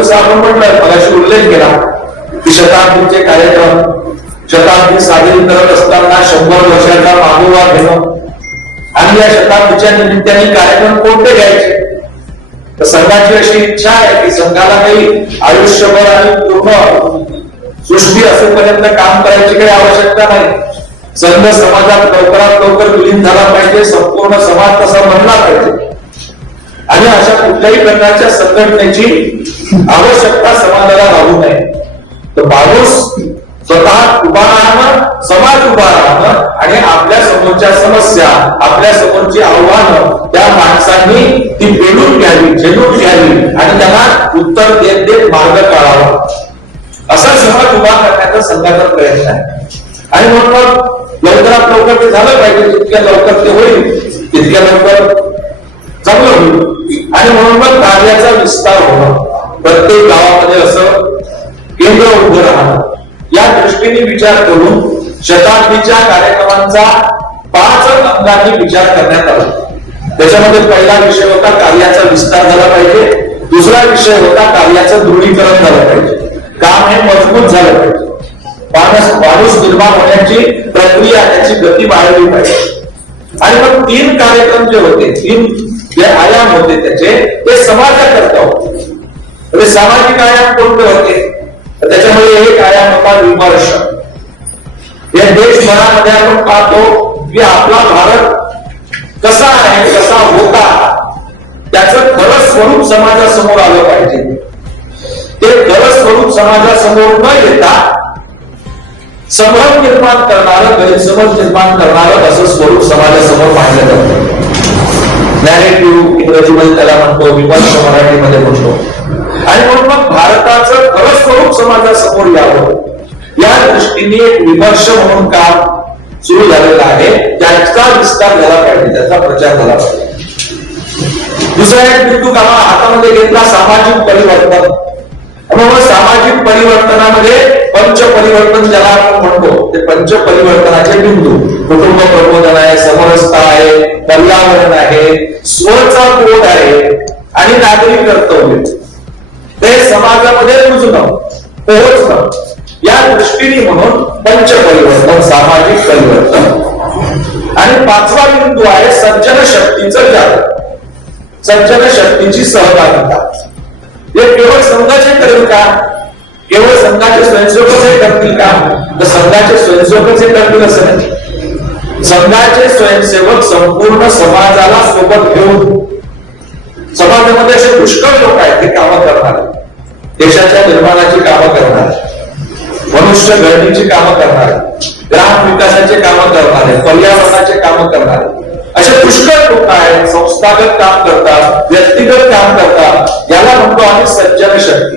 जसं आपण म्हटलं मगाशी उल्लेख केला की शताब्दीचे कार्यक्रम, शताब्दी साजरी करत असताना 100 वर्षाचा मागोवा घेणं आणि या शताब्दीच्या निमित्ताने कार्यक्रम कोणते घ्यायचे. तर संघाची अशी इच्छा आहे की संघाला काही आयुष्यभर आणि पूर्ण सृष्टी असेपर्यंत काम करायची काही आवश्यकता नाही. संघ समाजात लवकरात लवकर विलीन झाला पाहिजे, संपूर्ण समाज तसा बनला पाहिजे आणि अशा कुठल्याही प्रकारच्या संघटनेची आवश्यकता समाजाला राहू नये. तर माणूस स्वतः उभा राहणं, समाज उभा राहणं आणि आपल्या समोरच्या समस्या, आपल्या समोरची आव्हानं त्या माणसांनी ती पेलून घ्यावी, झेलून घ्यावी आणि त्यांना उत्तर देत देत मार्ग काढावा, असा समाज उभा करण्याचा संघाचा प्रयत्न आहे. आणि म्हणून लवकरात लवकर ते झालं पाहिजे. जितक्या लवकर ते होईल तितक्या लवकर चांगलं होईल. आणि म्हणून मग कार्याचा विस्तार होणं, प्रत्येक गावामध्ये असं केंद्र उभं राहणं, या दृष्टीने विचार करून शताब्दीच्या कार्यक्रमांचा 5 अंगांनी विचार करण्यात आला. त्याच्यामध्ये पहिला विषय होता कार्याचा विस्तार झाला पाहिजे, दुसरा विषय होता कार्याचं दृढीकरण झालं पाहिजे, काम हे मजबूत झालं पाहिजे, माणूस निर्माण होण्याची प्रक्रिया त्याची गती वाढवली पाहिजे. आणि मग 3 कार्यक्रम जे होते, 3 जे आयाम होते त्याचे, ते समाजाकरता होते. सामाजिक आयाम कोणते होते? त्याच्यामध्ये एक आयाम होता विमर्श. या देशभरामध्ये आपण पाहतो की आपला भारत कसा आहे, कसा होता, त्याचं खरं स्वरूप समाजासमोर आलं पाहिजे. ते खरं स्वरूप समाजासमोर न येता संभ्रम निर्माण करणारं, गैरसमज निर्माण करणारं असं स्वरूप समाजासमोर पाहिलं जातं. नॅरेटिव्ह इंग्रजीमध्ये त्याला म्हणतो, विमर्श मराठीमध्ये म्हणतो. आणि म्हणून मग भारताचं खरं स्वरूप समाजासमोर यावं या दृष्टीने एक विमर्श म्हणून काम सुरू झालेलं आहे. त्याचा विस्तार झाला पाहिजे, त्याचा प्रचार झाला पाहिजे. दुसरा एक बिंदू हातामध्ये घेतला सामाजिक परिवर्तन. म्हणून सामाजिक परिवर्तनामध्ये पंच परिवर्तन ज्याला आपण म्हणतो, ते पंच परिवर्तनाचे बिंदू कुटुंब प्रबोधन आहे, समरसता आहे, पर्यावरण आहे, स्वचा बोध आहे आणि नागरिक कर्तव्य, ते समाजामध्ये रुजणं, पोहोचणं, या दृष्टीने म्हणून पंच परिवर्तन, सामाजिक परिवर्तन. आणि 5वा बिंदू आहे सर्जन शक्तीचं जागरण, सर्जन शक्तीची सहभागिता. हे केवळ संघाचे करेल का? केवळ संघाचे स्वयंसेवकच हे करतील का? तर संघाचे स्वयंसेवकच हे करतील असं नाही. संघाचे स्वयंसेवक संपूर्ण समाजाला सोबत घेऊन, समाजामध्ये असे पुष्कळ लोक आहेत ते कामं करणारे, देशाच्या निर्माणाची कामं करणारे, मनुष्य घडणीची कामं करणारे, ग्राम विकासाचे कामं करणारे, पर्यावरणाचे कामं करणारे, असे पुष्कळ लोक आहेत. संस्थागत काम करतात, व्यक्तिगत काम करतात, याला म्हणतो आम्ही सर्जन शक्ती.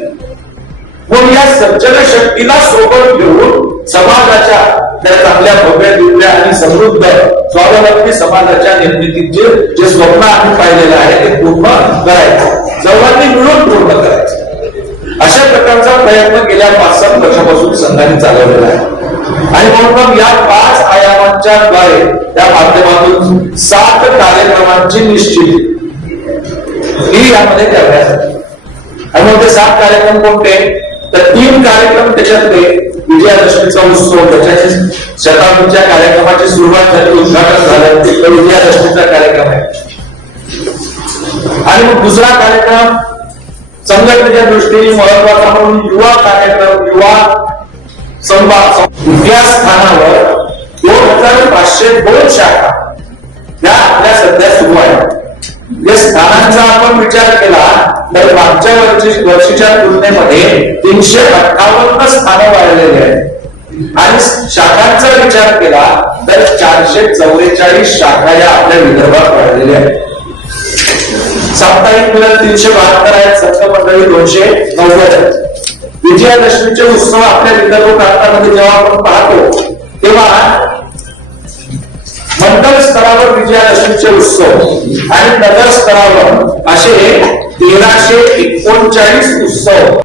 मग या सर्जन शक्तीला सोबत घेऊन समाजाच्या त्या चांगल्या भव्य दिव्य आणि समृद्ध स्वावलंबी समाजाच्या निर्मितीचे जे स्वप्न आम्ही पाहिलेलं आहे ते पूर्ण करायचं, सर्वांनी मिळून पूर्ण करायचं. अशा प्रकारचा प्रयत्न गेल्या 5-7 वर्षापासून संघाने चालवलेला आहे. आणि म्हणून या 5 आयामांच्या द्वारे त्या माध्यमातून 7 कार्यक्रमांची निश्चिती ही यामध्ये करण्यात आली. आणि मग ते 7 कार्यक्रम कोणते? तर 3 कार्यक्रम त्याच्यातले विजयादशमीचा उत्सव, त्याच्याची शताब्दीच्या कार्यक्रमाची सुरुवात झाली, उद्घाटन झालं, तो विजयादशमीचा कार्यक्रम आहे. आणि मग दुसरा कार्यक्रम संघटनेच्या दृष्टीने महत्वाचा म्हणून युवा कार्यक्रम, युवा संवाद. इतिहास स्थानावर 2502 शाखा या आपल्या सध्या सुरू आहेत. या स्थानांचा आपण विचार केला तर मागच्या वर्षीच्या तुलनेमध्ये 358 स्थानं वाढलेली आहेत. आणि शाखांचा विचार केला तर 444 शाखा या आपल्या विदर्भात वाढलेल्या आहेत. साप्ताहिक मिलन 372 आहेत, संघ मंडळी 290 आहेत. विजयादशमीचे उत्सव आपल्या विदर्भ प्रांतामध्ये जेव्हा आपण पाहतो तेव्हा मंडळ स्तरावर विजयादशमीचे उत्सव आणि नगर स्तरावर असे 1339 उत्सव